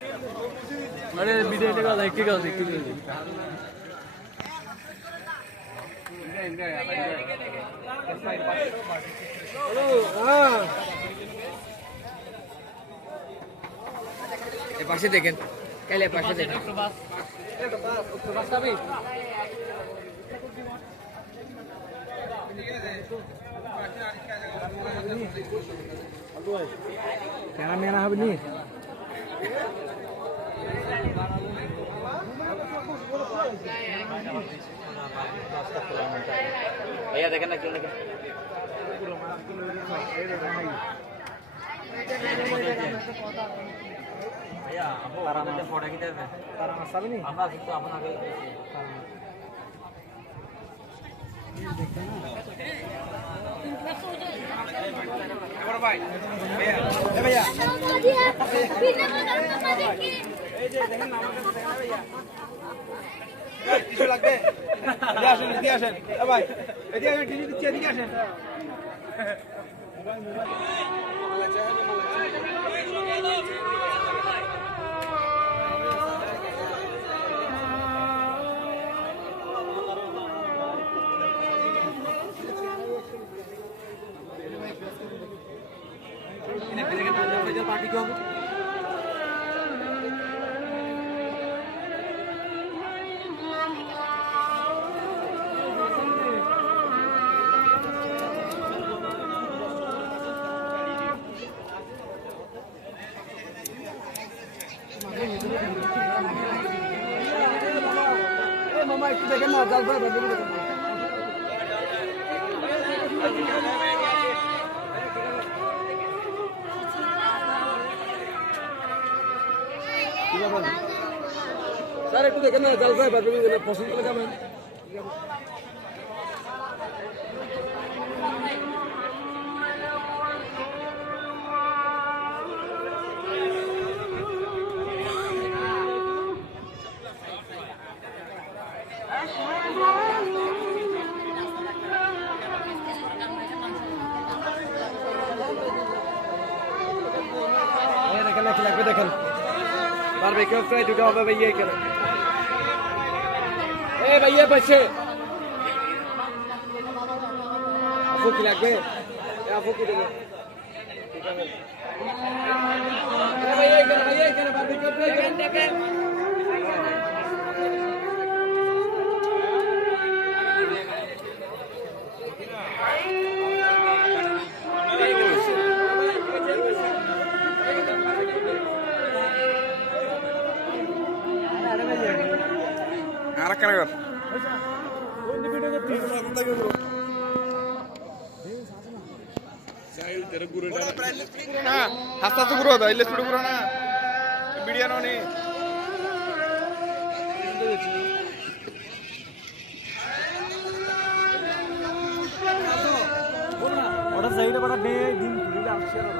अरे वीडियो लगा देख के कर देख के ये पासे देखें पहले पासे देखें क्या मेरा है बनी भैया देखें ना क्यों देखें भैया आपको आराम से फोटो खींच रहे हैं तारा मसा भी नहीं हम आ सकते अपन आगे बड़ा भाई भैया এই যে দেখেন আমার কাছে দেখেন ভাইয়া কিছু লাগবে এদিকে আসেন এ ভাই এদিকে আসেন টিভি দিচ্ছি এদিকে আসেন पार्टी क्यों मामा एक देखें ना जल भाई बदली देखें सर एक देखें ना जल भाई बदली देखें पसंद लगा मैं দেখেন বারবিকিউ ফ্রাই দুটো হবে ভাইয়া কেন এ ভাইয়া পাশে আপু কি লাগবে এ আপু কি দেবে ভাইয়া কেন বারবিকিউ ফ্রাই দেখেন Anak-anak hasta tu guru ada, iles guru na video no ni. ওটা সাইডে বড় ডে দিন ঘুরে আসছে না